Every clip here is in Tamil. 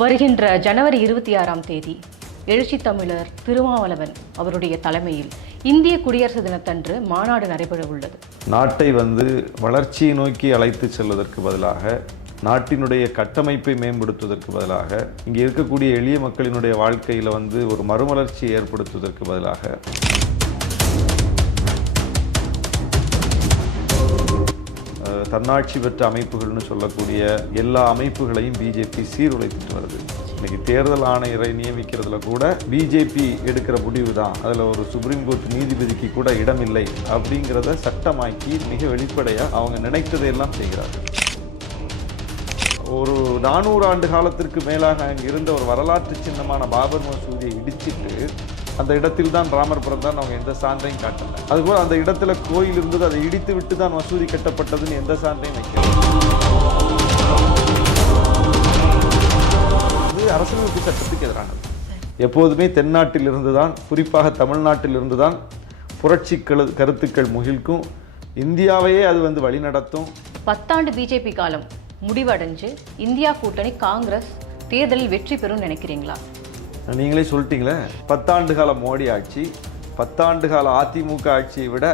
வருகின்ற ஜனவரி 26ஆம் தேதி எழுச்சி தமிழர் திருமாவளவன் அவருடைய தலைமையில் இந்திய குடியரசு தினத்தன்று மாநாடு நடைபெற உள்ளது. நாட்டை வளர்ச்சியை நோக்கி அழைத்து செல்வதற்கு பதிலாக, நாட்டினுடைய கட்டமைப்பை மேம்படுத்துவதற்கு பதிலாக, இங்கே இருக்கக்கூடிய எளிய மக்களினுடைய வாழ்க்கையில் ஒரு மறுமலர்ச்சியை ஏற்படுத்துவதற்கு பதிலாக தன்னாட்சி பெற்ற அமைப்புகள்னு சொல்லக்கூடிய எல்லா அமைப்புகளையும் பிஜேபி சீர்குலைத்துட்டு வருது. இன்னைக்கு தேர்தல் ஆணையரை நியமிக்கிறதுல கூட பிஜேபி எடுக்கிற முடிவு தான், அதில் ஒரு சுப்ரீம் கோர்ட் நீதிபதிக்கு கூட இடமில்லை அப்படிங்கிறத சட்டமாக்கி மிக வெளிப்படையாக அவங்க நினைத்ததையெல்லாம் செய்கிறார்கள். ஒரு 400 ஆண்டு காலத்திற்கு மேலாக அங்கே இருந்த ஒரு வரலாற்று சின்னமான பாபர் மசூதியை இடிச்சிட்டு அந்த இடத்தில் தான் ராமர் பிறந்தான் அவங்க எந்த சான்றையும் காட்டல. அதுபோல் அந்த இடத்துல கோயில் இருந்தது, அதை இடித்து விட்டு தான் மசூதி கட்டப்பட்டதுன்னு எந்த சான்றையும் வைக்கல. இது அரசியலமைப்பு சட்டத்துக்கு எதிரானது. எப்போதுமே தென்னாட்டில் இருந்துதான், குறிப்பாக தமிழ்நாட்டில் இருந்துதான் புரட்சி கருத்துக்கள் முகிழ்க்கும். இந்தியாவையே அது வழிநடத்தும். 10 ஆண்டு பிஜேபி காலம் முடிவடைஞ்சு இந்தியா கூட்டணி காங்கிரஸ் தேர்தலில் வெற்றி பெறும் நினைக்கிறீங்களா? நீங்களே சொல்லிட்டீங்களே, 10 ஆண்டு கால மோடி ஆட்சி, 10 ஆண்டு கால அதிமுக ஆட்சியை விட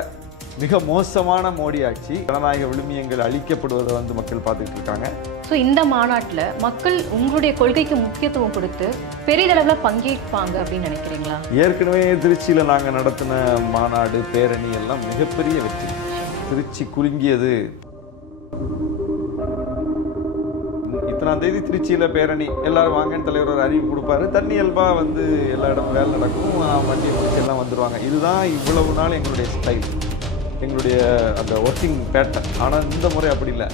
மிக மோசமான மோடி ஆட்சி. ஜனநாயக விழுமியங்கள் அளிக்கப்படுவதை மக்கள் பார்த்துட்டு இருக்காங்க. ஸோ இந்த மாநாட்டில் மக்கள் உங்களுடைய கொள்கைக்கு முக்கியத்துவம் கொடுத்து பெரிதளவில் பங்கேற்பாங்க அப்படின்னு நினைக்கிறீங்களா? ஏற்கனவே திருச்சியில் நாங்கள் நடத்தின மாநாடு, பேரணி எல்லாம் மிகப்பெரிய வெற்றி. திருச்சி குலுங்கியது. இத்தனாம் தேதி திருச்சியில் பேரணி, எல்லாரும் வாங்கன்னு தலைவர் ஒரு அறிவிப்பு கொடுப்பாரு. தண்ணி இயல்பாக எல்லா இடமும் வேலை நடக்கும், வண்டியை முடிச்சு எல்லாம் வந்துடுவாங்க. இதுதான் இவ்வளவு நாள் எங்களுடைய ஸ்டைல், எங்களுடைய அந்த ஒர்க்கிங் பேட்டர்ன். ஆனால் இந்த முறை அப்படி இல்லை.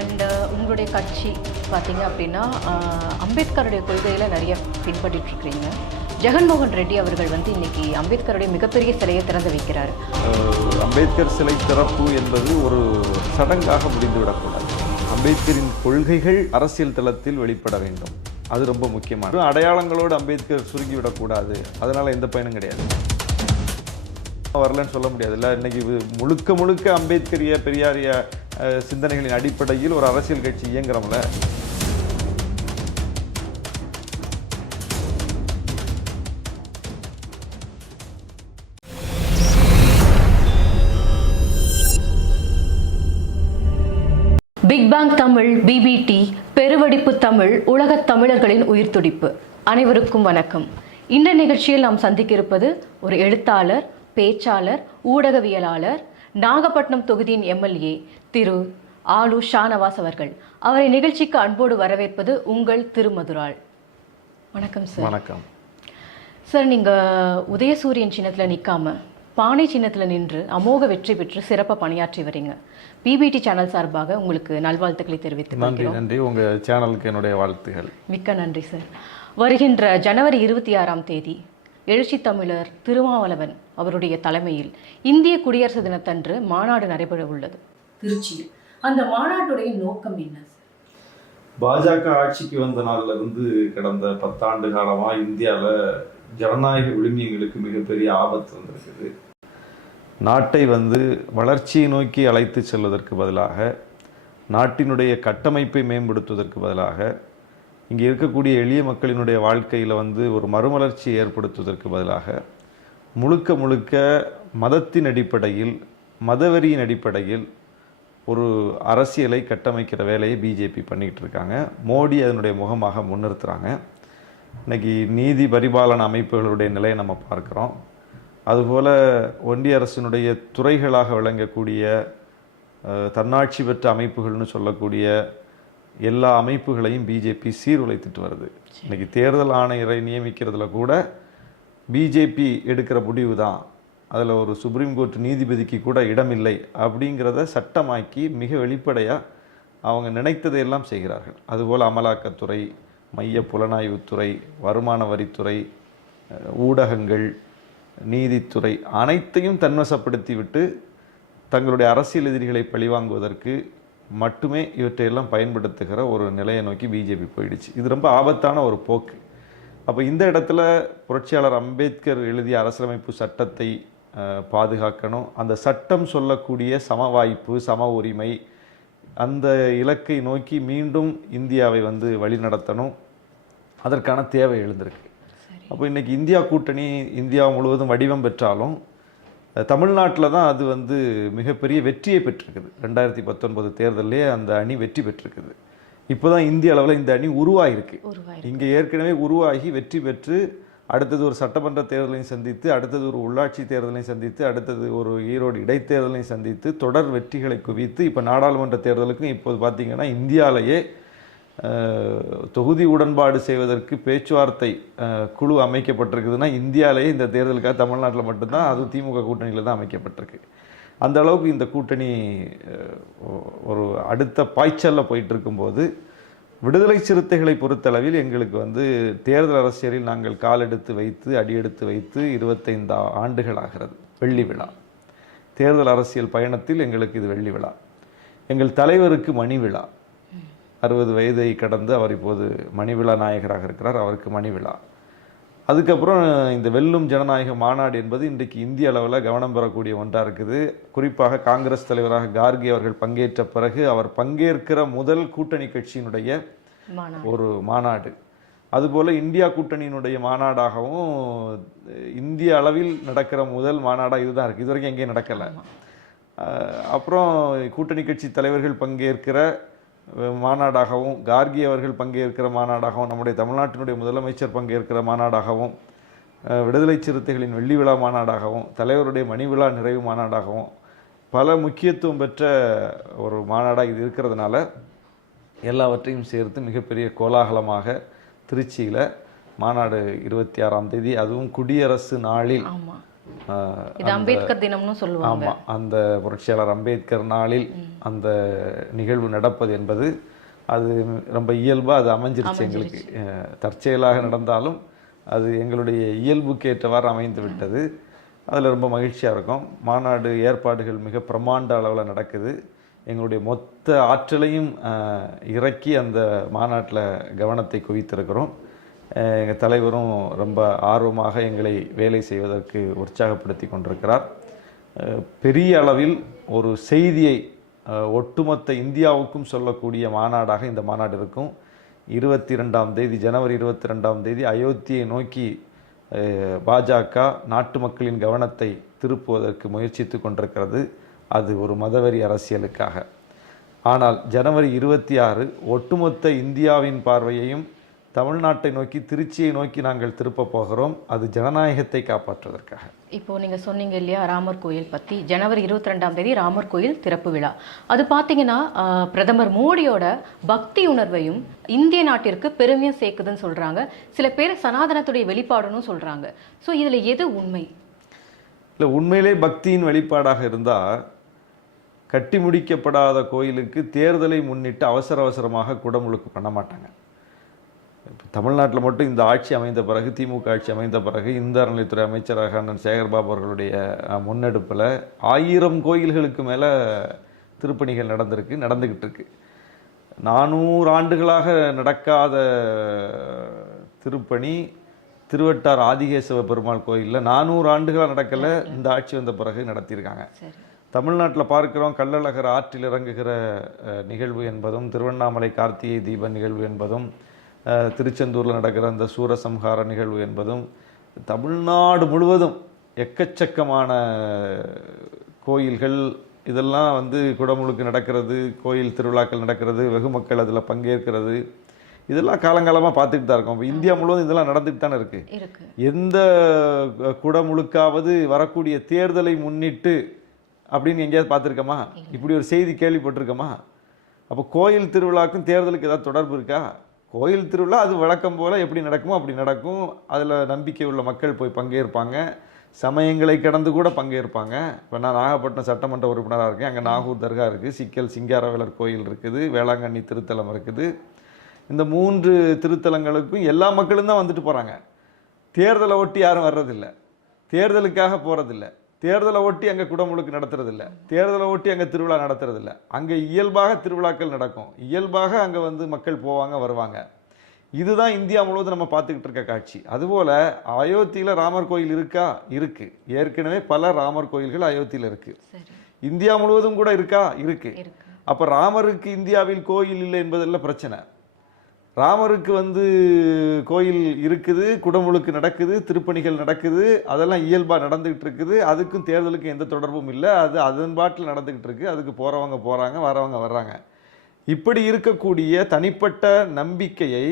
அண்ட் உங்களுடைய கட்சி பார்த்தீங்க அப்படின்னா அம்பேத்கருடைய கொள்கையில் நிறைய பின்பற்றிட்டு இருக்கிறீங்க. ஜெகன்மோகன் ரெட்டி அவர்கள் இன்னைக்கு அம்பேத்கருடைய மிகப்பெரிய சிலையை திறந்து வைக்கிறார். அம்பேத்கர் சிலை திறப்பு என்பது ஒரு சடங்காக முடிந்துவிடக்கூடாது. அம்பேத்கரின் கொள்கைகள் அரசியல் தளத்தில் வெளிப்பட வேண்டும். அது ரொம்ப முக்கியமான அடையாளங்களோடு அம்பேத்கர் சுருங்கிவிடக்கூடாது. அதனால எந்த பயனும் கிடையாது. வரலன்னு சொல்ல முடியாது இல்லை. இன்னைக்கு முழுக்க முழுக்க அம்பேத்கரிய பெரியாரிய சிந்தனைகளின் அடிப்படையில் ஒரு அரசியல் கட்சி இயங்குறோம்ல. பிக் பேங் தமிழ், பிபிடி, பெருவெடிப்பு தமிழ், உலகத் தமிழர்களின் உயிர் துடிப்பு. அனைவருக்கும் வணக்கம். இந்த நிகழ்ச்சியில் நாம் சந்திக்க இருப்பது ஒரு எழுத்தாளர், பேச்சாளர், ஊடகவியலாளர், நாகப்பட்டினம் தொகுதியின் எம்எல்ஏ திரு ஆலு ஷானவாஸ் அவர்கள். அவரை நிகழ்ச்சிக்கு அன்போடு வரவேற்பது உங்கள் திருமதுராள். வணக்கம் சார். வணக்கம் சார். நீங்கள் உதயசூரியன் சின்னத்தில் நிற்காம பானை சின்னத்தில் நின்று அமோக வெற்றி பெற்று சிறப்பாக பணியாற்றி வரீங்க. பிபிடி சேனல் சார்பாக உங்களுக்கு நல்வாழ்த்துக்களை தெரிவித்து நன்றி. உங்கள் சேனலுக்கு என்னுடைய வாழ்த்துகள். மிக்க நன்றி சார். வருகின்ற ஜனவரி 26ஆம் தேதி எழுச்சி தமிழர் திருமாவளவன் அவருடைய தலைமையில் இந்திய குடியரசு தினத்தன்று மாநாடு நடைபெற உள்ளது திருச்சியில். அந்த மாநாட்டுடைய நோக்கம் என்ன சார்? பாஜக ஆட்சிக்கு வந்த நாள்ல இருந்து கடந்த 10 ஆண்டு காலமா இந்தியாவில் ஜனநாயக விழுமியங்களுக்கு மிகப்பெரிய ஆபத்து வந்திருக்குது. நாட்டை வளர்ச்சியை நோக்கி அழைத்து செல்வதற்கு பதிலாக, நாட்டினுடைய கட்டமைப்பை மேம்படுத்துவதற்கு பதிலாக, இங்கே இருக்கக்கூடிய எளிய மக்களினுடைய வாழ்க்கையில் ஒரு மறுமலர்ச்சியை ஏற்படுத்துவதற்கு பதிலாக, முழுக்க முழுக்க மதத்தின் அடிப்படையில், மதவெறியின் அடிப்படையில் ஒரு அரசியலை கட்டமைக்கிற வேலையை பிஜேபி பண்ணிக்கிட்டு இருக்காங்க. மோடி அதனுடைய முகமாக முன்னிறுத்துகிறாங்க. இன்றைக்கி நீதி பரிபாலன அமைப்புகளுடைய நிலையை நம்ம பார்க்குறோம். அதுபோல் ஒன்றிய அரசினுடைய துறைகளாக விளங்கக்கூடிய தன்னாட்சி பெற்ற அமைப்புகள்னு சொல்லக்கூடிய எல்லா அமைப்புகளையும் பிஜேபி சீர்குலைத்துட்டு வருது. இன்றைக்கி தேர்தல் ஆணையரை நியமிக்கிறதுல கூட பிஜேபி எடுக்கிற முடிவு தான், அதில் ஒரு சுப்ரீம் கோர்ட் நீதிபதிக்கு கூட இடமில்லை அப்படிங்கிறத சட்டமாக்கி மிக வெளிப்படையாக அவங்க நினைத்ததையெல்லாம் செய்கிறார்கள். அதுபோல் அமலாக்கத்துறை, மைய புலனாய்வுத்துறை, வருமான வரித்துறை, ஊடகங்கள், நீதித்துறை அனைத்தையும் தன்வசப்படுத்தி விட்டு தங்களுடைய அரசியல் எதிரிகளை பழிவாங்குவதற்கு மட்டுமே இவற்றையெல்லாம் பயன்படுத்துகிற ஒரு நிலையை நோக்கி பிஜேபி போயிடுச்சு. இது ரொம்ப ஆபத்தான ஒரு போக்கு. அப்போ இந்த இடத்துல புரட்சியாளர் அம்பேத்கர் எழுதிய அரசியலமைப்பு சட்டத்தை பாதுகாக்கணும். அந்த சட்டம் சொல்லக்கூடிய சம வாய்ப்பு, சம உரிமை, அந்த இலக்கை நோக்கி மீண்டும் இந்தியாவை வந்து வழிநடத்தணும், அதற்கான தேவை எழுந்திருக்கு. அப்போ இன்றைக்கி இந்தியா கூட்டணி இந்தியா முழுவதும் வடிவம் பெற்றாலும் தமிழ்நாட்டில் தான் அது வந்து மிகப்பெரிய வெற்றியை பெற்றிருக்குது. 2019 தேர்தலே அந்த அணி வெற்றி பெற்றிருக்குது. இப்போ தான் இந்திய அளவில் இந்த அணி உருவாகிருக்கு. இங்கே ஏற்கனவே உருவாகி வெற்றி பெற்று அடுத்தது ஒரு சட்டமன்ற தேர்தலையும் சந்தித்து, அடுத்தது ஒரு உள்ளாட்சி தேர்தலையும் சந்தித்து, அடுத்தது ஒரு ஈரோடு இடைத்தேர்தலையும் சந்தித்து தொடர் வெற்றிகளை குவித்து இப்போ நாடாளுமன்ற தேர்தலுக்கும் இப்போது பார்த்திங்கன்னா இந்தியாவிலேயே தொகுதி உடன்பாடு செய்வதற்கு பேச்சுவார்த்தை குழு அமைக்கப்பட்டிருக்குதுன்னா இந்தியாவிலேயே இந்த தேர்தலுக்காக தமிழ்நாட்டில் மட்டும்தான், அதுவும் திமுக கூட்டணியில் தான் அமைக்கப்பட்டிருக்கு. அந்த அளவுக்கு இந்த கூட்டணி ஒரு அடுத்த பாய்ச்சலில் போயிட்டு இருக்கும்போது விடுதலை சிறுத்தைகளை பொறுத்தளவில் எங்களுக்கு வந்து தேர்தல் அரசியலில் நாங்கள் காலெடுத்து வைத்து அடியெடுத்து வைத்து 25 ஆண்டுகள் ஆகிறது. வெள்ளி விழா தேர்தல் அரசியல் பயணத்தில் எங்களுக்கு இது வெள்ளி விழா. எங்கள் தலைவருக்கு மணி விழா, 60 வயதை கடந்து அவர் இப்போது மணி விழா நாயகராக இருக்கிறார், அவருக்கு மணி விழா. அதுக்கப்புறம் இந்த வெல்லும் ஜனநாயக மாநாடு என்பது இன்றைக்கு இந்திய அளவில் கவனம் பெறக்கூடிய ஒன்றாக இருக்குது. குறிப்பாக காங்கிரஸ் தலைவராக கார்கே அவர்கள் பங்கேற்ற பிறகு அவர் பங்கேற்கிற முதல் கூட்டணி கட்சியினுடைய ஒரு மாநாடு. அதுபோல் இந்தியா கூட்டணியினுடைய மாநாடாகவும் இந்திய அளவில் நடக்கிற முதல் மாநாடாக இதுதான் இருக்குது. இது வரைக்கும் எங்கேயும் நடக்கலை. அப்புறம் கூட்டணி கட்சி தலைவர்கள் பங்கேற்கிற மாநாடாகவும், கார்கி அவர்கள் பங்கேற்கிற மாநாடாகவும், நம்முடைய தமிழ்நாட்டினுடைய முதலமைச்சர் பங்கேற்கிற மாநாடாகவும், விடுதலை சிறுத்தைகளின் வெள்ளி விழா மாநாடாகவும், தலைவருடைய மணி விழா நிறைவு மாநாடாகவும் பல முக்கியத்துவம் பெற்ற ஒரு மாநாடாக இது இருக்கிறதுனால எல்லாவற்றையும் சேர்த்து மிகப்பெரிய கோலாகலமாக திருச்சியில் மாநாடு 26ஆம் தேதி, அதுவும் குடியரசு நாளில், அம்பேத்கர் தினம்னு சொல்லுவாங்க. ஆமாம், அந்த புரட்சியாளர் அம்பேத்கர் நாளில் அந்த நிகழ்வு நடப்பது என்பது அது ரொம்ப இயல்பாக அது அமைஞ்சிருச்சு. எங்களுக்கு தற்செயலாக நடந்தாலும் அது எங்களுடைய இயல்புக்கு ஏற்றவாறு அமைந்து விட்டது. அதில் ரொம்ப மகிழ்ச்சியாக இருக்கும். மாநாடு ஏற்பாடுகள் மிக பிரமாண்ட அளவில் நடக்குது. எங்களுடைய மொத்த ஆற்றலையும் இறக்கி அந்த மாநாட்டில் கவனத்தை குவித்திருக்கிறோம். எங்கள் தலைவரும் ரொம்ப ஆர்வமாக எங்களை வேலை செய்வதற்கு உற்சாகப்படுத்தி கொண்டிருக்கிறார். பெரிய அளவில் ஒரு செய்தியை ஒட்டுமொத்த இந்தியாவுக்கும் சொல்லக்கூடிய மாநாடாக இந்த மாநாடு இருக்கும். 22ஆம் தேதி, ஜனவரி 22ஆம் தேதி அயோத்தியை நோக்கி பாஜக நாட்டு மக்களின் கவனத்தை திருப்புவதற்கு முயற்சித்து கொண்டிருக்கிறது. அது ஒரு மதவெறி அரசியலுக்காக. ஆனால் ஜனவரி 26 ஒட்டுமொத்த இந்தியாவின் பார்வையையும் தமிழ்நாட்டை நோக்கி, திருச்சியை நோக்கி நாங்கள் திருப்ப போகிறோம். அது ஜனநாயகத்தை காப்பாற்றுவதற்காக. இப்போ நீங்கள் சொன்னீங்க இல்லையா ராமர் கோயில் பற்றி, ஜனவரி 22ஆம் தேதி ராமர் கோயில் திறப்பு விழா. அது பார்த்தீங்கன்னா பிரதமர் மோடியோட பக்தி உணர்வையும் இந்திய நாட்டிற்கு பெருமையாக சேர்க்குதுன்னு சொல்கிறாங்க. சில பேர் சனாதனத்துடைய வெளிப்பாடுன்னு சொல்கிறாங்க. ஸோ இதில் எது உண்மை? இல்லை, உண்மையிலே பக்தியின் வெளிப்பாடாக இருந்தால் கட்டி முடிக்கப்படாத கோயிலுக்கு தேர்தலை முன்னிட்டு அவசரமாக குடமுழுக்கு பண்ண மாட்டாங்க. தமிழ்நாட்டில் மட்டும் இந்த ஆட்சி அமைந்த பிறகு, திமுக ஆட்சி அமைந்த பிறகு, இந்து அறநிலையத்துறை அமைச்சராக அண்ணன் சேகர்பாபு அவர்களுடைய முன்னெடுப்பில் 1000 கோயில்களுக்கு மேலே திருப்பணிகள் நடந்துக்கிட்டு இருக்கு. 400 ஆண்டுகளாக நடக்காத திருப்பணி திருவட்டார் ஆதிகேசவ பெருமாள் கோயிலில் 400 ஆண்டுகளாக நடக்கலை, இந்த ஆட்சி வந்த பிறகு நடத்தியிருக்காங்க. தமிழ்நாட்டில் பார்க்கிறோம், கள்ளழகர் ஆற்றில் இறங்குகிற நிகழ்வு என்பதும், திருவண்ணாமலை கார்த்திகை தீப நிகழ்வு என்பதும், திருச்செந்தூரில் நடக்கிற அந்த சூரசம்ஹார நிகழ்வு என்பதும், தமிழ்நாடு முழுவதும் எக்கச்சக்கமான கோயில்கள் இதெல்லாம் வந்து குடமுழுக்கு நடக்கிறது, கோயில் திருவிழாக்கள் நடக்கிறது, வெகு மக்கள் அதில் பங்கேற்கிறது, இதெல்லாம் காலங்காலமாக பார்த்துக்கிட்டு தான் இருக்கோம். இப்போ இந்தியா முழுவதும் இதெல்லாம் நடந்துட்டு தானே இருக்குது. எந்த குடமுழுக்காவது வரக்கூடிய தேர்தலை முன்னிட்டு அப்படின்னு எங்கேயாவது பார்த்துருக்கோமா? இப்படி ஒரு செய்தி கேள்விப்பட்டிருக்கோமா? அப்போ கோயில் திருவிழாக்கும் தேர்தலுக்கு ஏதாவது தொடர்பு இருக்கா? கோயில் திருவிழா அது வழக்கம் போல் எப்படி நடக்குமோ அப்படி நடக்கும். அதில் நம்பிக்கை உள்ள மக்கள் போய் பங்கேற்பாங்க, சமயங்களை கடந்து கூட பங்கேற்பாங்க. இப்போ நான் நாகப்பட்டினம் சட்டமன்ற உறுப்பினராக இருக்கேன். அங்கே நாகூர் தர்கா இருக்குது, சிக்கல் சிங்காரவேலர் கோயில் இருக்குது, வேளாங்கண்ணி திருத்தலம் இருக்குது. இந்த 3 திருத்தலங்களுக்கும் எல்லா மக்களும் தான் வந்துட்டு போகிறாங்க. தேர்தலை ஒட்டி யாரும் வர்றதில்லை, தேர்தலுக்காக போகிறதில்ல, தேர்தலை ஒட்டி அங்கே குடமுழுக்கு நடத்துறதில்ல, தேர்தலை ஒட்டி அங்கே திருவிழா நடத்துறதில்ல. அங்கே இயல்பாக திருவிழாக்கள் நடக்கும், இயல்பாக அங்கே வந்து மக்கள் போவாங்க வருவாங்க. இதுதான் இந்தியா முழுவதும் நம்ம பார்த்துக்கிட்டு இருக்க காட்சி. அதுபோல் அயோத்தியில் ராமர் கோயில் இருக்கா? இருக்கு. ஏற்கனவே பல ராமர் கோயில்கள் அயோத்தியில் இருக்கு. இந்தியா முழுவதும் கூட இருக்கா? இருக்கு. அப்போ ராமருக்கு இந்தியாவில் கோயில் இல்லை என்பதெல்லாம் பிரச்சனை. ராமருக்கு கோயில் இருக்குது, குடமுழுக்கு நடக்குது, திருப்பணிகள் நடக்குது, அதெல்லாம் இயல்பாக நடந்துகிட்டு இருக்குது. அதுக்கும் தேர்தலுக்கும் எந்த தொடர்பும் இல்லை. அது அதன் பாட்டில் நடந்துகிட்டு இருக்கு. அதுக்கு போகிறவங்க போகிறாங்க, வரவங்க வர்றாங்க. இப்படி இருக்கக்கூடிய தனிப்பட்ட நம்பிக்கையை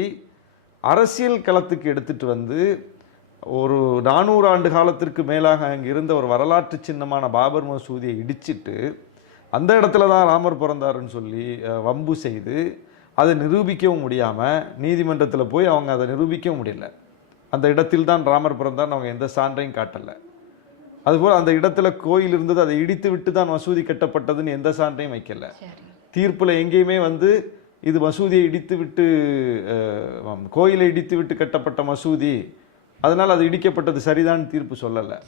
அரசியல் களத்துக்கு எடுத்துட்டு ஒரு 400 ஆண்டு காலத்திற்கு மேலாக அங்கே இருந்த ஒரு வரலாற்று சின்னமான பாபர் மசூதியை இடிச்சிட்டு அந்த இடத்துல தான் ராமர் பிறந்தாருன்னு சொல்லி வம்பு செய்து அதை நிரூபிக்கவும் முடியாமல் நீதிமன்றத்தில் போய் அவங்க அதை நிரூபிக்கவும் முடியல. அந்த இடத்தில் தான் ராமர் பிறந்தார்னு அவங்க எந்த சான்றையும் காட்டலை. அதுபோல் அந்த இடத்துல கோயில் இருந்தது, அதை இடித்து விட்டு தான் மசூதி கட்டப்பட்டதுன்னு எந்த சான்றையும் வைக்கல. தீர்ப்பில் எங்கேயுமே இது மசூதியை இடித்து விட்டு கோயிலை இடித்து விட்டு கட்டப்பட்ட மசூதி, அதனால் அது இடிக்கப்பட்டது சரிதான் தீர்ப்பு சொல்லலை.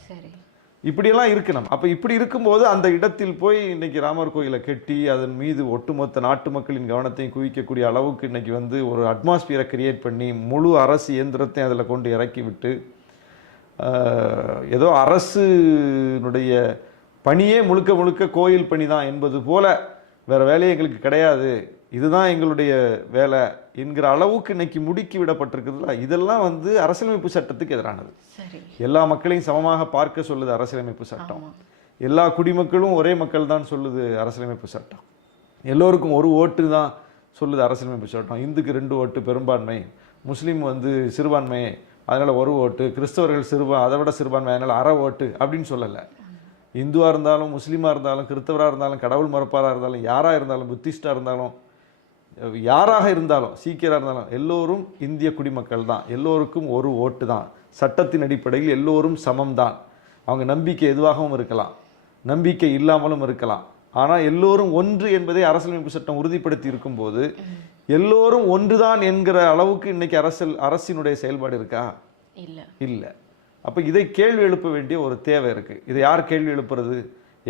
இப்படியெல்லாம் இருக்கு. அப்போ இப்படி இருக்கும்போது அந்த இடத்தில் போய் இன்னைக்கு ராமர் கோயிலை கட்டி அதன் மீது ஒட்டுமொத்த நாட்டு மக்களின் கவனத்தையும் குவிக்கக்கூடிய அளவுக்கு இன்னைக்கு ஒரு அட்மாஸ்பியரை கிரியேட் பண்ணி முழு அரசு இயந்திரத்தையும் அதில் கொண்டு இறக்கி விட்டு ஏதோ அரசுனுடைய பணியே முழுக்க முழுக்க கோயில் பணி தான் என்பது போல வேற வேலையே எங்களுக்கு கிடையாது, இதுதான் எங்களுடைய வேலை என்கிற அளவுக்கு இன்னைக்கு முடுக்கி விடப்பட்டிருக்குதுல. இதெல்லாம் அரசியலமைப்பு சட்டத்துக்கு எதிரானது. எல்லா மக்களையும் சமமாக பார்க்க சொல்லுது அரசியலமைப்பு சட்டம். எல்லா குடிமக்களும் ஒரே மக்கள் தான் சொல்லுது அரசியலமைப்பு சட்டம். எல்லோருக்கும் ஒரு ஓட்டு தான் சொல்லுது அரசியலமைப்பு சட்டம். இந்துக்கு 2 ஓட்டு பெரும்பான்மை, முஸ்லீம் சிறுபான்மை அதனால 1 ஓட்டு, கிறிஸ்தவர்கள் அதை விட சிறுபான்மை அதனால அரை ஓட்டு அப்படின்னு சொல்லலை. இந்துவாக இருந்தாலும் முஸ்லீமாக இருந்தாலும் கிறிஸ்தவராக இருந்தாலும் கடவுள் மறுப்பாராக இருந்தாலும் யாராக இருந்தாலும் புத்திஸ்டாக இருந்தாலும் யாராக இருந்தாலும் சீக்கியராக இருந்தாலும் எல்லோரும் இந்திய குடிமக்கள் தான். எல்லோருக்கும் 1 ஓட்டு தான். சட்டத்தின் அடிப்படையில் எல்லோரும் சமம் தான். அவங்க நம்பிக்கை எதுவாகவும் இருக்கலாம், நம்பிக்கை இல்லாமலும் இருக்கலாம். ஆனால் எல்லோரும் ஒன்று என்பதை அரசியலமைப்பு சட்டம் உறுதிப்படுத்தி இருக்கும்போது எல்லோரும் ஒன்றுதான் என்கிற அளவுக்கு இன்னைக்கு அரசினுடைய செயல்பாடு இருக்கா? இல்லை. அப்போ இதை கேள்வி எழுப்ப வேண்டிய ஒரு தேவை இருக்கு. இதை யார் கேள்வி எழுப்புறது?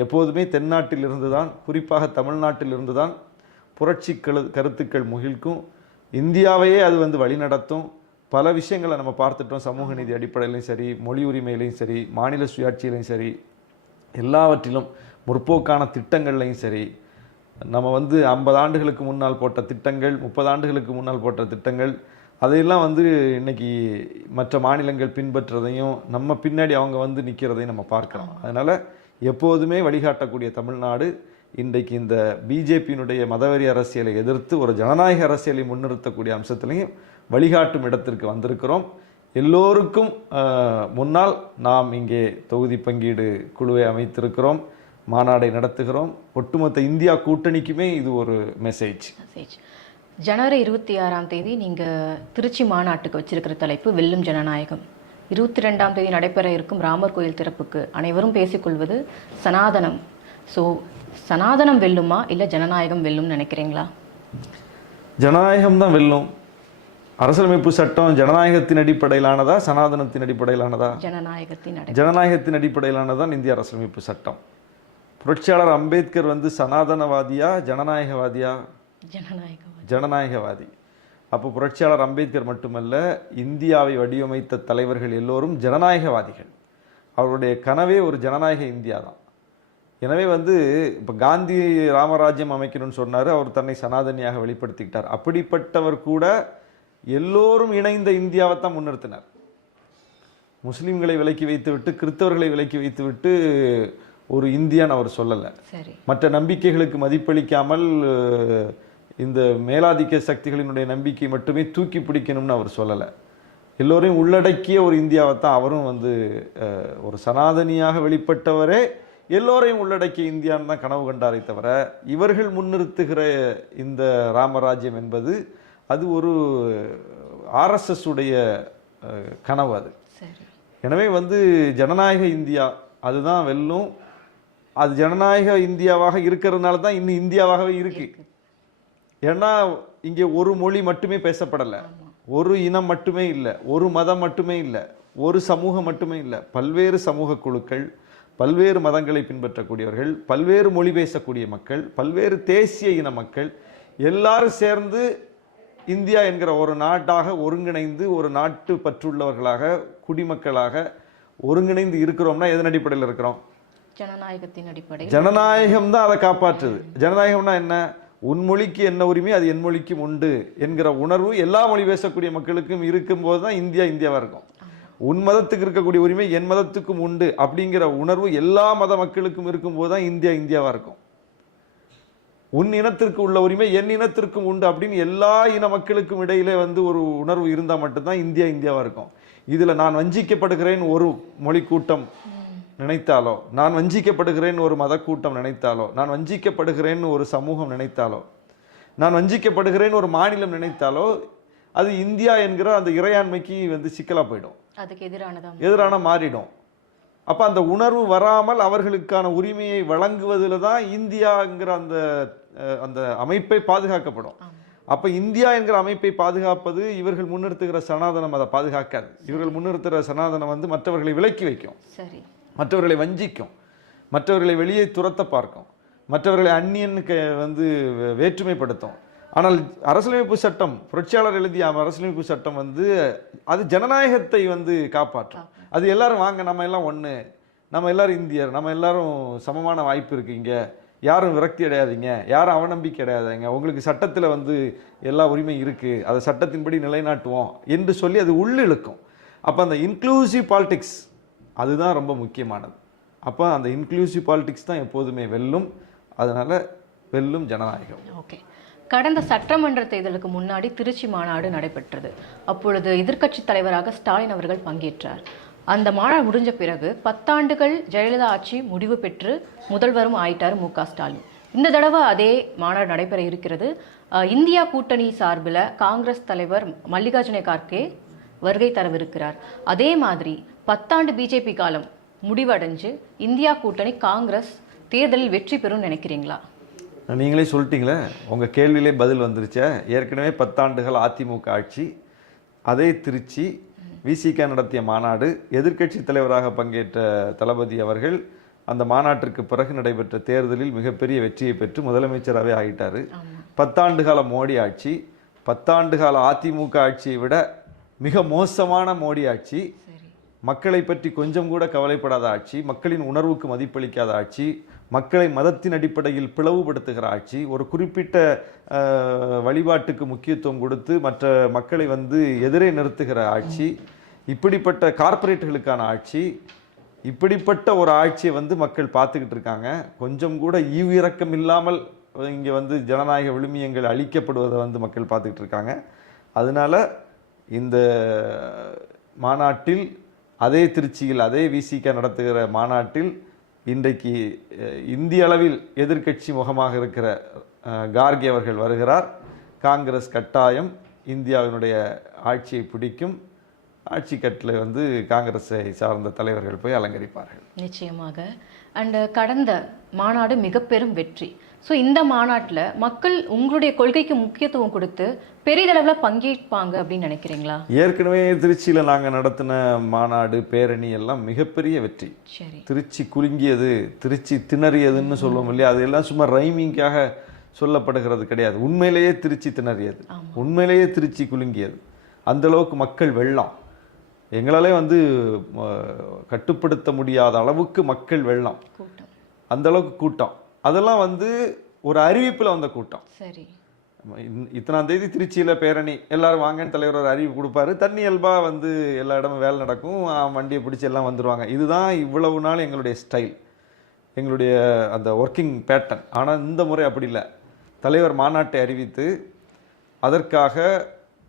எப்போதுமே தென்னாட்டில் இருந்து தான், குறிப்பாக தமிழ்நாட்டில் இருந்து தான் புரட்சி கருத்துக்கள் முகிழ்க்கும். இந்தியாவையே அது வழிநடத்தும். பல விஷயங்களை நம்ம பார்த்துட்டோம். சமூக நீதி அடிப்படையிலையும் சரி, மொழி உரிமையிலையும் சரி, மாநில சுயாட்சியிலையும் சரி, எல்லாவற்றிலும் முற்போக்கான திட்டங்கள்லையும் சரி, நம்ம 50 ஆண்டுகளுக்கு முன்னால் போட்ட திட்டங்கள், 30 ஆண்டுகளுக்கு முன்னால் போட்ட திட்டங்கள், அதையெல்லாம் இன்னைக்கு மற்ற மாநிலங்கள் பின்பற்றுறதையும் நம்ம பின்னாடி அவங்க நிற்கிறதையும் நம்ம பார்க்கலாம். அதனால் எப்போதுமே வழிகாட்டக்கூடிய தமிழ்நாடு இன்றைக்கு இந்த பிஜேபியினுடைய மதவெறி அரசியலை எதிர்த்து ஒரு ஜனநாயக அரசியலை முன்னிறுத்தக்கூடிய அம்சத்திலையும் வழிகாட்டும் இடத்திற்கு வந்திருக்கிறோம். எல்லோருக்கும் முன்னால் நாம் இங்கே தொகுதி பங்கீடு குழுவை அமைத்திருக்கிறோம், மாநாடை நடத்துகிறோம். ஒட்டுமொத்த இந்தியா கூட்டணிக்குமே இது ஒரு மெசேஜ். ஜனவரி 26ஆம் தேதி நீங்கள் திருச்சி மாநாட்டுக்கு வச்சிருக்கிற தலைப்பு வெல்லும் ஜனநாயகம். 22ஆம் தேதி நடைபெற இருக்கும் ராமர் கோயில் திறப்புக்கு அனைவரும் பேசிக்கொள்வது சனாதனம். ஸோ சனாதனம் வெல்லுமா இல்லை ஜனநாயகம் வெல்லும் நினைக்கிறீங்களா? ஜனநாயகம் தான் வெல்லும். அரசியலமைப்பு சட்டம் ஜனநாயகத்தின் அடிப்படையிலானதா சனாதனத்தின் அடிப்படையிலானதா? ஜனநாயகத்தின் அடிப்படையிலானதான் இந்திய அரசியலமைப்பு சட்டம். புரட்சியாளர் அம்பேத்கர் சனாதனவாதியா ஜனநாயகவாதியா? ஜனநாயகவாதி. அப்போ புரட்சியாளர் அம்பேத்கர் மட்டுமல்ல, இந்தியாவை வடிவமைத்த தலைவர்கள் எல்லோரும் ஜனநாயகவாதிகள். அவருடைய கனவே ஒரு ஜனநாயக இந்தியா தான். எனவே இப்போ காந்தி ராமராஜ்யம் அமைக்கணும்னு சொன்னார், அவர் தன்னை சனாதனியாக வெளிப்படுத்திக்கிட்டார். அப்படிப்பட்டவர் கூட எல்லோரும் இணைந்த இந்தியாவை தான் முன்னிறுத்தினார். முஸ்லீம்களை விலக்கி வைத்துவிட்டு கிறிஸ்தவர்களை விலக்கி வைத்துவிட்டு ஒரு இந்தியான்னு அவர் சொல்லலை. மற்ற நம்பிக்கைகளுக்கு மதிப்பளிக்காமல் இந்த மேலாதிக்க சக்திகளினுடைய நம்பிக்கை மட்டுமே தூக்கி பிடிக்கணும்னு அவர் சொல்லலை. எல்லோரையும் உள்ளடக்கிய ஒரு இந்தியாவை தான் அவரும் ஒரு சனாதனியாக வெளிப்பட்டவரே எல்லோரையும் உள்ளடக்கிய இந்தியான்னு தான் கனவு கண்டாரை தவிர, இவர்கள் முன்னிறுத்துகிற இந்த ராமராஜ்யம் என்பது அது ஒரு ஆர்எஸ்எஸ் உடைய கனவு அது. எனவே ஜனநாயக இந்தியா அதுதான் வெல்லும். அது ஜனநாயக இந்தியாவாக இருக்கிறதுனால தான் இன்னும் இந்தியாவாகவே இருக்கு. ஏன்னா இங்கே ஒரு மொழி மட்டுமே பேசப்படலை, ஒரு இனம் மட்டுமே இல்லை, ஒரு மதம் மட்டுமே இல்லை, ஒரு சமூகம் மட்டுமே இல்லை. பல்வேறு சமூக குழுக்கள், பல்வேறு மதங்களை பின்பற்றக்கூடியவர்கள், பல்வேறு மொழி பேசக்கூடிய மக்கள், பல்வேறு தேசிய இன மக்கள் எல்லாரும் சேர்ந்து இந்தியா என்கிற ஒரு நாட்டாக ஒருங்கிணைந்து ஒரு நாட்டு பற்றுள்ளவர்களாக குடிமக்களாக ஒருங்கிணைந்து இருக்கிறோம்னா எதன் அடிப்படையில் இருக்கிறோம்? ஜனநாயகத்தின் அடிப்படையில். ஜனநாயகம் தான் அதை காப்பாற்றுது. ஜனநாயகம்னா என்ன? உன் மொழிக்கு என்ன உரிமை, அது என் மொழிக்கும் உண்டு என்கிற உணர்வு எல்லா மொழி பேசக்கூடிய மக்களுக்கும் இருக்கும்போது தான் இந்தியாவாக இருக்கும். உன் மதத்துக்கு இருக்கக்கூடிய உரிமை என் மதத்துக்கும் உண்டு அப்படிங்கிற உணர்வு எல்லா மத மக்களுக்கும் இருக்கும்போது தான் இந்தியாவாக இருக்கும். உன் இனத்திற்கு உள்ள உரிமை என் இனத்திற்கும் உண்டு அப்படின்னு எல்லா இன மக்களுக்கும் இடையிலே வந்து ஒரு உணர்வு இருந்தால் மட்டும்தான் இந்தியாவாக இருக்கும். இதில் நான் வஞ்சிக்கப்படுகிறேன் ஒரு மொழி கூட்டம் நினைத்தாலோ, நான் வஞ்சிக்கப்படுகிறேன் ஒரு மத கூட்டம் நினைத்தாலோ, நான் வஞ்சிக்கப்படுகிறேன் ஒரு சமூகம் நினைத்தாலோ, நான் வஞ்சிக்கப்படுகிறேன் ஒரு மாநிலம் நினைத்தாலோ, அது இந்தியா என்கிற அந்த இறையாண்மைக்கு வந்து சிக்கலாக போயிடும், அதுக்கு எதிரான மாறிடும். அப்போ அந்த உணர்வு வராமல் அவர்களுக்கான உரிமையை வழங்குவதில் தான் இந்தியாங்கிற அந்த அந்த அமைப்பை பாதுகாக்கப்படும். அப்போ இந்தியா என்கிற அமைப்பை பாதுகாப்பது இவர்கள் முன்னிறுத்துகிற சனாதனம் அதை பாதுகாக்காது. இவர்கள் முன்னிறுத்துகிற சனாதனம் வந்து மற்றவர்களை விலக்கி வைக்கும், மற்றவர்களை வஞ்சிக்கும், மற்றவர்களை வெளியே துரத்த பார்க்கும், மற்றவர்களை அந்நியனுக்கு வந்து வேற்றுமைப்படுத்தும். ஆனால் அரசியலமைப்பு சட்டம், புரட்சியாளர் எழுதிய அரசியலமைப்பு சட்டம் வந்து அது ஜனநாயகத்தை வந்து காப்பாற்றும். அது எல்லாரும் வாங்க, நம்ம எல்லாம் ஒன்று, நம்ம எல்லாரும் இந்தியர், நம்ம எல்லாரும் சமமான வாய்ப்பு இருக்கு, இங்கே யாரும் விரக்தி அடையாதீங்க, யாரும் அவநம்பிக்கை அடையாதீங்க, உங்களுக்கு சட்டத்தில் வந்து எல்லா உரிமையும் இருக்குது, அதை சட்டத்தின்படி நிலைநாட்டுவோம் என்று சொல்லி அது உள்ளிழுக்கும். அப்போ அந்த இன்க்ளூசிவ் பாலிடிக்ஸ் அதுதான் ரொம்ப முக்கியமானது. அப்போ அந்த இன்க்ளூசிவ் பாலிடிக்ஸ் தான் எப்போதுமே வெல்லும். அதனால் வெல்லும் ஜனநாயகம். ஓகே. கடந்த சட்டமன்ற தேர்தலுக்கு முன்னாடி திருச்சி மாநாடு நடைபெற்றது. அப்பொழுது எதிர்க்கட்சி தலைவராக ஸ்டாலின் அவர்கள் பங்கேற்றார். அந்த மாநாடு முடிஞ்ச பிறகு 10 ஆண்டுகள் ஜெயலலிதா ஆட்சி முடிவு பெற்று முதல்வரும் ஆயிட்டார் மு.க. ஸ்டாலின். இந்த தடவை அதே மாநாடு நடைபெற இருக்கிறது. இந்தியா கூட்டணி சார்பில் காங்கிரஸ் தலைவர் மல்லிகார்ஜுன கார்கே வருகை தரவிருக்கிறார். அதே மாதிரி 10 ஆண்டு பிஜேபி காலம் முடிவடைஞ்சு இந்தியா கூட்டணி காங்கிரஸ் தேர்தலில் வெற்றி பெறும் நினைக்கிறீங்களா? நீங்களே சொல்லிட்டீங்களே, உங்கள் கேள்வியிலே பதில் வந்துருச்சே. ஏற்கனவே 10 ஆண்டுகள் அதிமுக ஆட்சி, அதே திருச்சி விசிக நடத்திய மாநாடு, எதிர்க்கட்சி தலைவராக பங்கேற்ற தளபதி அவர்கள் அந்த மாநாட்டிற்கு பிறகு நடைபெற்ற தேர்தலில் மிகப்பெரிய வெற்றியை பெற்று முதலமைச்சராகவே ஆகிட்டார். 10 ஆண்டுகால மோடி ஆட்சி, 10 ஆண்டுகால அதிமுக ஆட்சியை விட மிக மோசமான மோடி ஆட்சி, மக்களை பற்றி கொஞ்சம் கூட கவலைப்படாத ஆட்சி, மக்களின் உணர்வுக்கு மதிப்பளிக்காத ஆட்சி, மக்களை மதத்தின் அடிப்படையில் பிளவுபடுத்துகிற ஆட்சி, ஒரு குறிப்பிட்ட வழிபாட்டுக்கு முக்கியத்துவம் கொடுத்து மற்ற மக்களை வந்து எதிரே நிறுத்துகிற ஆட்சி, இப்படிப்பட்ட கார்ப்பரேட்டுகளுக்கான ஆட்சி, இப்படிப்பட்ட ஒரு ஆட்சியை வந்து மக்கள் பார்த்துக்கிட்டு இருக்காங்க. கொஞ்சம் கூட ஈவிரக்கம் இல்லாமல் இங்கே வந்து ஜனநாயக விழுமியங்கள் அளிக்கப்படுவதை வந்து மக்கள் பார்த்துக்கிட்டு இருக்காங்க. அதனால இந்த மாநாட்டில், அதே திருச்சியில் அதே விசிக நடத்துகிற மாநாட்டில் இன்றைக்கு இந்திய அளவில் எதிர்க்கட்சி முகமாக இருக்கிற கார்கே அவர்கள் வருகிறார். காங்கிரஸ் கட்டாயம் இந்தியாவினுடைய ஆட்சியை பிடிக்கும். ஆட்சி கட்டில் வந்து காங்கிரஸை சார்ந்த தலைவர்கள் போய் அலங்கரிப்பார்கள் நிச்சயமாக. அண்ட் கடந்த மாநாடு மிக பெரும் வெற்றி. ஸோ இந்த மாநாட்டில் மக்கள் உங்களுடைய கொள்கைக்கு முக்கியத்துவம் கொடுத்து பெரிதளவில் பங்கேற்பாங்க அப்படின்னு நினைக்கிறீங்களா? ஏற்கனவே திருச்சியில் நாங்கள் நடத்தின மாநாடு, பேரணி எல்லாம் மிகப்பெரிய வெற்றி. திருச்சி குலுங்கியது, திருச்சி திணறியதுன்னு சொல்லுவோம் இல்லையா, அதெல்லாம் சும்மா ரைமிங்காக சொல்லப்படுகிறது கிடையாது. உண்மையிலேயே திருச்சி திணறியது, உண்மையிலேயே திருச்சி குலுங்கியது. அந்த அளவுக்கு மக்கள் வெள்ளம், எங்களாலே வந்து கட்டுப்படுத்த முடியாத அளவுக்கு மக்கள் வெள்ளம், அந்த அளவுக்கு கூட்டம். அதெல்லாம் வந்து ஒரு அறிவிப்பில் வந்த கூட்டம். சரி, இத்தனாம் தேதி திருச்சியில் பேரணி, எல்லாரும் வாங்கன்னு தலைவர் ஒரு அறிவிப்பு கொடுப்பாரு. தண்ணி இயல்பாக வந்து எல்லா இடமும் வேலை நடக்கும், வண்டியை பிடிச்சி எல்லாம் வந்துடுவாங்க. இதுதான் இவ்வளவு நாள் எங்களுடைய ஸ்டைல், எங்களுடைய அந்த ஒர்க்கிங் பேட்டர்ன். ஆனால் இந்த முறை அப்படி இல்லை. தலைவர் மாநாட்டை அறிவித்து அதற்காக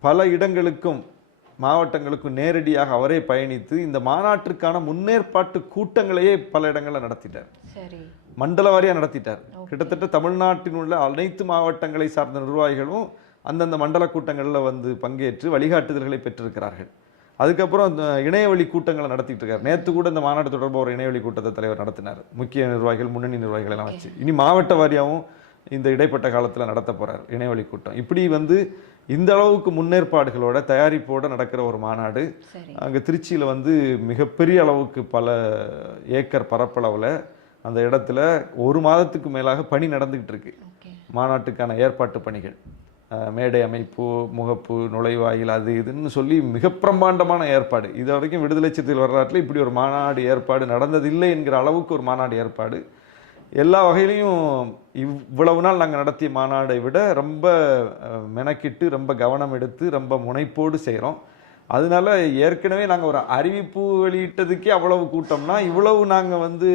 பல இடங்களுக்கும் மாவட்டங்களுக்கும் நேரடியாக அவரே பயணித்து இந்த மாநாட்டிற்கான முன்னேற்பாட்டு கூட்டங்களையே பல இடங்களில் நடத்திட்டார். மண்டல வாரியாக நடத்திட்டார். கிட்டத்தட்ட தமிழ்நாட்டில் உள்ள அனைத்து மாவட்டங்களை சார்ந்த நிர்வாகிகளும் அந்தந்த மண்டல கூட்டங்களில் வந்து பங்கேற்று வழிகாட்டுதல்களை பெற்றிருக்கிறார்கள். அதுக்கப்புறம் இணையவழி கூட்டங்களை நடத்திட்டு இருக்காரு. நேற்று கூட இந்த மாநாடு தொடர்பாக ஒரு இணையவழி கூட்டத்தை தலைவர் நடத்தினார். முக்கிய நிர்வாகிகள், முன்னணி நிர்வாகிகள் எல்லாம் வச்சு. இனி மாவட்ட வாரியாகவும் இந்த இடைப்பட்ட காலத்தில் நடத்த போறார் இணையவழி கூட்டம். இப்படி வந்து இந்த அளவுக்கு முன்னேற்பாடுகளோட தயாரிப்போட நடக்கிற ஒரு மாநாடு அங்கே திருச்சியில் வந்து மிகப்பெரிய அளவுக்கு பல ஏக்கர் பரப்பளவில் அந்த இடத்துல ஒரு மாதத்துக்கு மேலாக பணி நடந்துகிட்டு இருக்கு. மாநாட்டுக்கான ஏற்பாட்டு பணிகள், மேடை அமைப்பு, முகப்பு, நுழைவாயில், அது இதுன்னு சொல்லி மிக பிரம்மாண்டமான ஏற்பாடு. இது வரைக்கும் விடுதலை சிறுத்தைகள் வரலாற்றில் இப்படி ஒரு மாநாடு ஏற்பாடு நடந்ததில்லை என்கிற அளவுக்கு ஒரு மாநாடு ஏற்பாடு. எல்லா வகையிலையும் இவ்வளவு நாள் நாங்கள் நடத்திய மாநாடை விட ரொம்ப மெனக்கிட்டு ரொம்ப கவனம் எடுத்து ரொம்ப முனைப்போடு செய்கிறோம். அதனால ஏற்கனவே நாங்கள் ஒரு அறிவிப்பு வெளியிட்டதுக்கே அவ்வளவு கூட்டம்னா இவ்வளவு நாங்கள் வந்து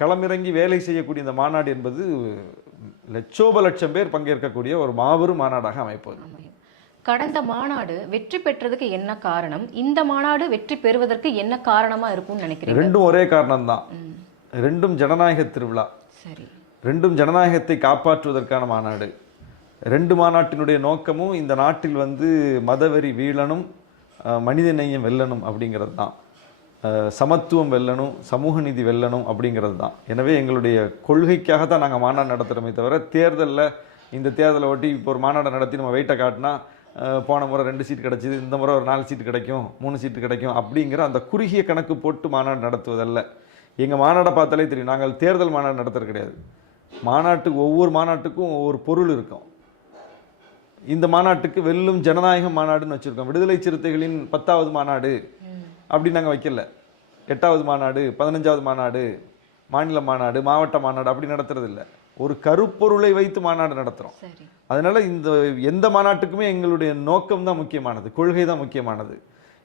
களமிறங்கி வேலை செய்யக்கூடிய இந்த மாநாடு என்பது லட்சோப பேர் பங்கேற்கக்கூடிய ஒரு மாபெரும் மாநாடாக அமைப்பது. கடந்த மாநாடு வெற்றி பெற்றதுக்கு என்ன காரணம், இந்த மாநாடு வெற்றி பெறுவதற்கு என்ன காரணமா இருக்கும்னு நினைக்கிறீங்க? ரெண்டும் ஒரே காரணம் தான். ரெண்டும் ஜனநாயக திருவிழா. சரி. ரெண்டும் ஜனநாயகத்தை காப்பாற்றுவதற்கான மாநாடு. ரெண்டு மாநாட்டினுடைய நோக்கமும் இந்த நாட்டில் வந்து மதவெறி வீழணும், மனித நேயம் வெல்லணும் அப்படிங்கிறது தான். சமத்துவம் வெல்லணும், சமூக நீதி வெல்லணும் அப்படிங்கிறது தான். எனவே எங்களுடைய கொள்கைக்காக தான் நாங்கள் மாநாடு நடத்துகிறோமே தவிர தேர்தலில் இந்த தேர்தலை ஒட்டி இப்போ ஒரு மாநாடு நடத்தி நம்ம வெயிட்டை காட்டினா போன முறை 2 சீட் கிடச்சிது, இந்த முறை ஒரு 4 சீட்டு கிடைக்கும், 3 சீட்டு கிடைக்கும் அப்படிங்கிற அந்த குறுகிய கணக்கு போட்டு மாநாடு நடத்துவதல்ல. எங்கள் மாநாடை பார்த்தாலே தெரியும், நாங்கள் தேர்தல் மாநாடு நடத்துறது கிடையாது. மாநாட்டுக்கு ஒவ்வொரு மாநாட்டுக்கும் ஒவ்வொரு பொருள் இருக்கும். இந்த மாநாட்டுக்கு வெல்லும் ஜனநாயக மாநாடுன்னு வச்சுருக்கோம். விடுதலை சிறுத்தைகளின் 10வது மாநாடு அப்படி நாங்கள் வைக்கல. 8வது மாநாடு, 15வது மாநாடு, மாநில மாநாடு, மாவட்ட மாநாடு அப்படி நடத்துறது இல்லை. ஒரு கருப்பொருளை வைத்து மாநாடு நடத்துகிறோம். அதனால இந்த எந்த மாநாட்டுக்குமே எங்களுடைய நோக்கம் தான் முக்கியமானது, கொள்கை தான் முக்கியமானது.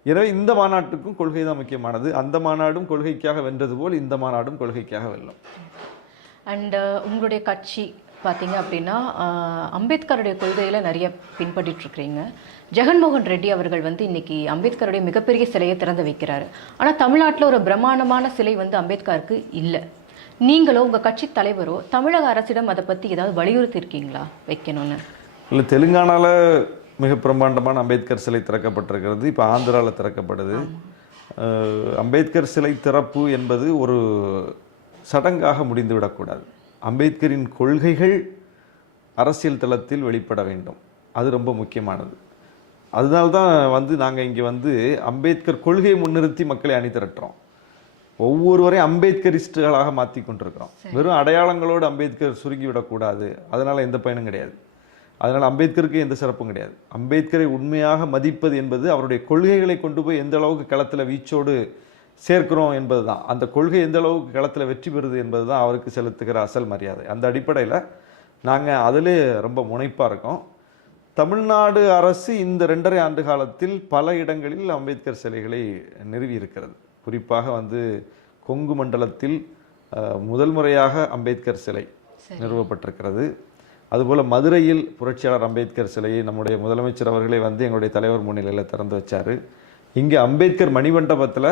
எனவே இந்த மாநாட்டுக்கும் கொள்கை தான் முக்கியமானது. அந்த மாநாடும் கொள்கைக்காக வென்றது போல் இந்த மாநாடும் கொள்கைக்காக வெல்லும். அண்ட் உங்களுடைய கட்சி பார்த்தீங்க அப்படின்னா அம்பேத்கருடைய கொள்கையில் நிறைய பின்பற்றிட்டு இருக்கிறீங்க. ஜெகன்மோகன் ரெட்டி அவர்கள் வந்து இன்னைக்கு அம்பேத்கருடைய மிகப்பெரிய சிலையை திறந்து வைக்கிறாரு. ஆனால் தமிழ்நாட்டில் ஒரு பிரம்மாண்டமான சிலை வந்து அம்பேத்கருக்கு இல்லை. நீங்களோ உங்கள் கட்சி தலைவரோ தமிழக அரசிடம் அதை பற்றி ஏதாவது வலியுறுத்தி இருக்கீங்களா வைக்கணும்னு? இல்லை, தெலுங்கானாவில் மிக பிரம்மாண்டமான அம்பேத்கர் சிலை திறக்கப்பட்டிருக்கிறது. இப்போ ஆந்திராவில் திறக்கப்படுது. அம்பேத்கர் சிலை திறப்பு என்பது ஒரு சடங்காக முடிந்துவிடக்கூடாது. அம்பேத்கரின் கொள்கைகள் அரசியல் தளத்தில் வெளிப்பட வேண்டும். அது ரொம்ப முக்கியமானது. அதனால்தான் வந்து நாங்கள் இங்கே வந்து அம்பேத்கர் கொள்கையை முன்னிறுத்தி மக்களை அணி திரட்டுறோம். ஒவ்வொருவரையும் அம்பேத்கரிஸ்டுகளாக மாற்றி கொண்டிருக்கிறோம். வெறும் அடையாளங்களோடு அம்பேத்கர் சுருங்கிவிடக்கூடாது. அதனால் எந்த பயனும் கிடையாது. அதனால் அம்பேத்கருக்கு எந்த சிறப்பும் கிடையாது. அம்பேத்கரை உண்மையாக மதிப்பது என்பது அவருடைய கொள்கைகளை கொண்டு போய் எந்த அளவுக்கு களத்தில் வீச்சோடு சேர்க்கிறோம் என்பது தான். அந்த கொள்கை எந்த அளவுக்கு களத்தில் வெற்றி பெறுது என்பது தான் அவருக்கு செலுத்துகிற அசல் மரியாதை. அந்த அடிப்படையில் நாங்கள் அதிலே ரொம்ப முனைப்பாக இருக்கோம். தமிழ்நாடு அரசு இந்த 2.5 ஆண்டு காலத்தில் பல இடங்களில் அம்பேத்கர் சிலைகளை நிறுவி இருக்கிறது. குறிப்பாக வந்து கொங்கு மண்டலத்தில் முதல் முறையாக அம்பேத்கர் சிலை நிறுவப்பட்டிருக்கிறது. அதுபோல் மதுரையில் புரட்சியாளர் அம்பேத்கர் சிலையை நம்முடைய முதலமைச்சர் அவர்களே வந்து எங்களுடைய தலைவர் முன்னிலையில் திறந்து வச்சார். இங்கே அம்பேத்கர் மணிமண்டபத்தில்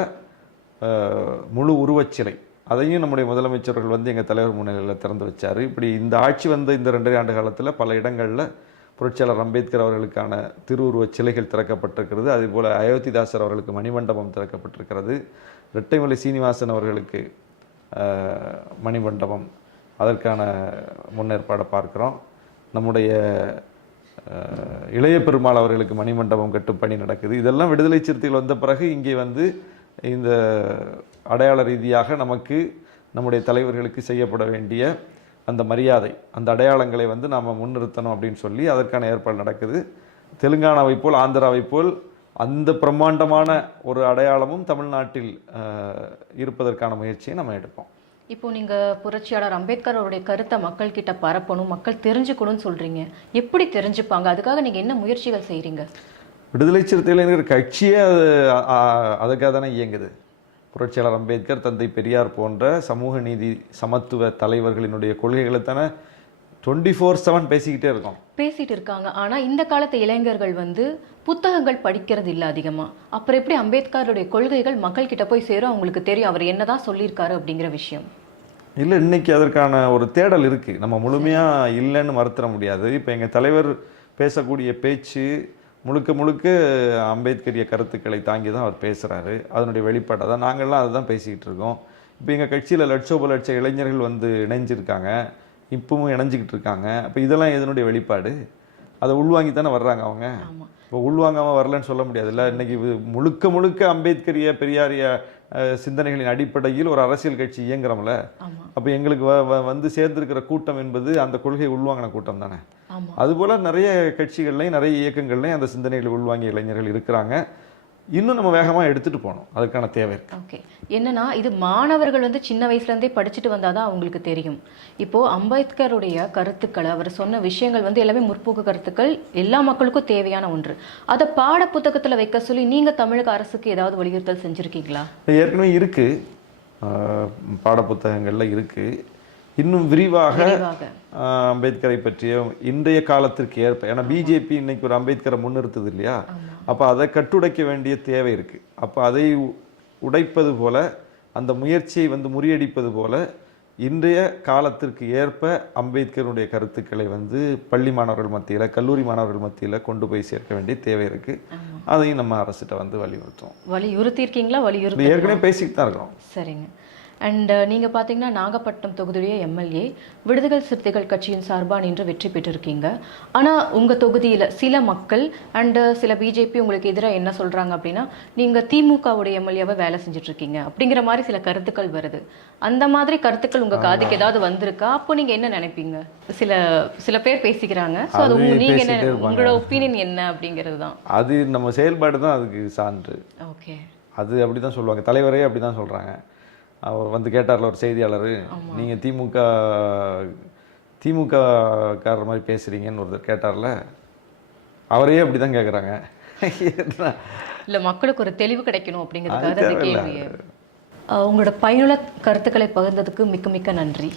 முழு உருவச்சிலை அதையும் நம்முடைய முதலமைச்சர்கள் வந்து எங்கள் தலைவர் முன்னிலையில் திறந்து வச்சார். இப்படி இந்த ஆட்சி வந்த இந்த 2.5 ஆண்டு காலத்தில் பல இடங்களில் புரட்சியாளர் அம்பேத்கர் அவர்களுக்கான திருவுருவச் சிலைகள் திறக்கப்பட்டிருக்கிறது. அதேபோல் அயோத்திதாசர் அவர்களுக்கு மணிமண்டபம் திறக்கப்பட்டிருக்கிறது. ரெட்டைமலை சீனிவாசன் அவர்களுக்கு மணிமண்டபம், அதற்கான முன்னேற்பாடை பார்க்குறோம். நம்முடைய இளைய பெருமாள் அவர்களுக்கு மணிமண்டபம் கட்டும் பணி நடக்குது. இதெல்லாம் விடுதலை சிறுத்தைகள் வந்த பிறகு இங்கே வந்து இந்த அடையாள ரீதியாக நமக்கு நம்முடைய தலைவர்களுக்கு செய்யப்பட வேண்டிய அந்த மரியாதை, அந்த அடையாளங்களை வந்து நாம் முன்னிறுத்தணும் அப்படின்னு சொல்லி அதற்கான ஏற்பாடு நடக்குது. தெலுங்கானாவை போல் ஆந்திராவை போல் அந்த பிரம்மாண்டமான ஒரு அடையாளமும் தமிழ்நாட்டில் இருப்பதற்கான முயற்சியை நம்ம எடுப்போம். இப்போ நீங்கள் புரட்சியாளர் அம்பேத்கர் அவருடைய கருத்தை மக்கள் கிட்ட பரப்பணும், மக்கள் தெரிஞ்சுக்கணும்னு சொல்கிறீங்க. எப்படி தெரிஞ்சுப்பாங்க? அதுக்காக நீங்கள் என்ன முயற்சிகள் செய்கிறீங்க? விடுதலை சிறுத்தைகள் கட்சியே அதுக்காக தானே இயங்குது. புரட்சியாளர் அம்பேத்கர், தந்தை பெரியார் போன்ற சமூக நீதி சமத்துவ தலைவர்களினுடைய கொள்கைகளை தானே 24/7 பேசிக்கிட்டு இருக்காங்க. ஆனால் இந்த காலத்து இளைஞர்கள் வந்து புத்தகங்கள் படிக்கிறது இல்லை அதிகமாக. அப்புறம் எப்படி அம்பேத்கருடைய கொள்கைகள் மக்கள் கிட்ட போய் சேரும்? அவங்களுக்கு தெரியும் அவர் என்னதான் சொல்லியிருக்காரு அப்படிங்கிற விஷயம். இல்லை, இன்னைக்கு அதற்கான ஒரு தேடல் இருக்குது. நம்ம முழுமையாக இல்லைன்னு மறுத்துற முடியாது. இப்போ எங்கள் தலைவர் பேசக்கூடிய பேச்சு முழுக்க முழுக்க அம்பேத்கரிய கருத்துக்களை தாங்கி தான் அவர் பேசுகிறாரு. அதனுடைய வெளிப்பாட்டை தான் நாங்கள்லாம் அதுதான் பேசிக்கிட்டு இருக்கோம். இப்போ எங்கள் கட்சியில் லட்ச இளைஞர்கள் வந்து இணைஞ்சிருக்காங்க, இப்பவும் இணைஞ்சிக்கிட்டு இருக்காங்க. அப்போ இதெல்லாம் எதனுடைய வெளிப்பாடு? அதை உள்வாங்கி தானே வர்றாங்க அவங்க. இப்போ உள்வாங்காமல் வரலன்னு சொல்ல முடியாதுல்ல. இன்றைக்கி முழுக்க முழுக்க அம்பேத்கரிய பெரியாரிய சிந்தனைகளின் அடிப்படையில் ஒரு அரசியல் கட்சி இயங்குறோம்ல. அப்போ எங்களுக்கு வந்து சேர்ந்திருக்கிற கூட்டம் என்பது அந்த கொள்கையை உள்வாங்கின கூட்டம் தானே. அதுபோல் நிறைய கட்சிகள்லையும் நிறைய இயக்கங்கள்லையும் அந்த சிந்தனைகளை உள்வாங்கிய இளைஞர்கள் இருக்கிறாங்க. இன்னும் நம்ம வேகமாக எடுத்துகிட்டு போகணும், அதுக்கான தேவை இருக்குது. ஓகே, என்னன்னா இது மாணவர்கள் வந்து சின்ன வயசுலேருந்தே படிச்சுட்டு வந்தால் தான் அவங்களுக்கு தெரியும். இப்போது அம்பேத்கருடைய கருத்துக்களை, அவர் சொன்ன விஷயங்கள் வந்து எல்லாமே முற்போக்கு கருத்துக்கள், எல்லா மக்களுக்கும் தேவையான ஒன்று. அதை பாட புத்தகத்தில் வைக்க சொல்லி நீங்கள் தமிழக அரசுக்கு ஏதாவது வலியுறுத்தல் செஞ்சுருக்கீங்களா? ஏற்கனவே இருக்குது, பாடப்புத்தகங்களில் இருக்குது. இன்னும் விரிவாக அம்பேத்கரை பற்றிய இன்றைய காலத்திற்கு ஏற்ப, ஏன்னா பிஜேபி இன்னைக்கு ஒரு அம்பேத்கரை முன்னிறுத்துது இல்லையா, அப்போ அதை கட்டுடைக்க வேண்டிய தேவை இருக்குது. அப்போ அதை உடைப்பது போல, அந்த முயற்சியை வந்து முறியடிப்பது போல இன்றைய காலத்திற்கு ஏற்ப அம்பேத்கருடைய கருத்துக்களை வந்து பள்ளி மாணவர்கள் மத்தியில், கல்லூரி மாணவர்கள் மத்தியில் கொண்டு போய் சேர்க்க வேண்டிய தேவை இருக்குது. அதையும் நம்ம அரசிட்ட வந்து வலியுறுத்தியிருக்கீங்களா? ஏற்கனவே பேசிக்கிட்டு தான் இருக்கிறோம். சரிங்க. அண்ட் நீங்கள் பார்த்தீங்கன்னா நாகப்பட்டினம் தொகுதியுடைய எம்எல்ஏ, விடுதலை சிறுத்தைகள் கட்சியின் சார்பாக நின்று வெற்றி பெற்றிருக்கீங்க. ஆனால் உங்கள் தொகுதியில் சில மக்கள் அண்டு சில பிஜேபி உங்களுக்கு எதிராக என்ன சொல்கிறாங்க அப்படின்னா, நீங்கள் திமுகவுடைய எம்எல்ஏவை வேலை செஞ்சுட்ருக்கீங்க அப்படிங்கிற மாதிரி சில கருத்துக்கள் வருது. அந்த மாதிரி கருத்துக்கள் உங்கள் காதுக்கு ஏதாவது வந்திருக்கா? அப்போ நீங்கள் என்ன நினைப்பீங்க? சில பேர் பேசிக்கிறாங்க. ஸோ அது நீங்கள் என்ன, உங்களோட ஒப்பீனியன் என்ன அப்படிங்கிறது தான். அது நம்ம செயல்பாடு தான் அதுக்கு சான்று. ஓகே, அது அப்படி தான் சொல்லுவாங்க, தலைவரே அப்படி தான் சொல்கிறாங்க. அவர் வந்து கேட்டார்ல ஒரு செய்தியாளர், நீங்கள் திமுகக்காரர் மாதிரி பேசுகிறீங்கன்னு ஒருத்தர் கேட்டார்ல, அவரையே அப்படி தான் கேட்குறாங்க. இல்லை, மக்களுக்கு ஒரு தெளிவு கிடைக்கணும் அப்படிங்கிறதுக்காக அந்த கேள்வி. உங்களோட பயனுள்ள கருத்துக்களை பகிர்ந்ததுக்கு மிக்க மிக்க நன்றி.